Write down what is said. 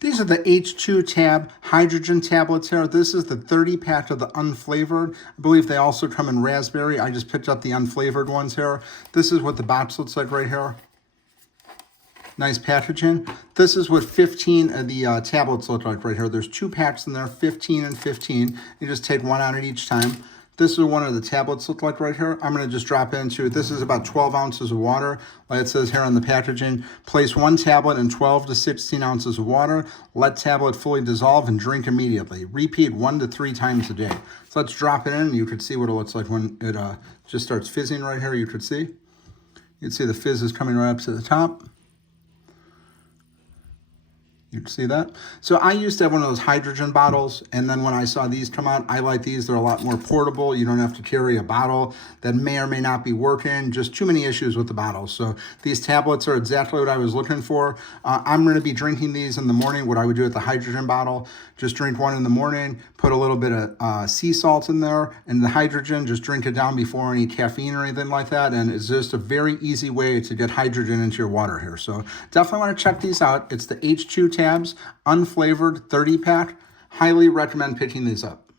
These are the H2Tab Hydrogen Tablets here. This is the 30-pack of the Unflavored. I believe they also come in raspberry. I just picked up the Unflavored ones here. This is what the box looks like right here. Nice packaging. This is what 15 of the tablets look like right here. There's 2 packs in there, 15 and 15. You just take one out at each time. This is what one of the tablets look like right here. I'm going to just drop into it. This is about 12 ounces of water. Like it says here on the packaging, place 1 tablet in 12 to 16 ounces of water. Let tablet fully dissolve and drink immediately. Repeat 1 to 3 times a day. So let's drop it in. You could see what it looks like when it just starts fizzing right here. You could see. You can see the fizz is coming right up to the top. You can see that. So I used to have one of those hydrogen bottles, and then when I saw these come out, I like these. They're a lot more portable. You don't have to carry a bottle that may or may not be working. Just too many issues with the bottles. So these tablets are exactly what I was looking for. I'm going to be drinking these in the morning, what I would do with the hydrogen bottle. Just drink one in the morning, put a little bit of sea salt in there, and the hydrogen, just drink it down before any caffeine or anything like that. And it's just a very easy way to get hydrogen into your water here. So definitely want to check these out. It's the H2 Tabs Unflavored 30-pack. Highly recommend picking these up.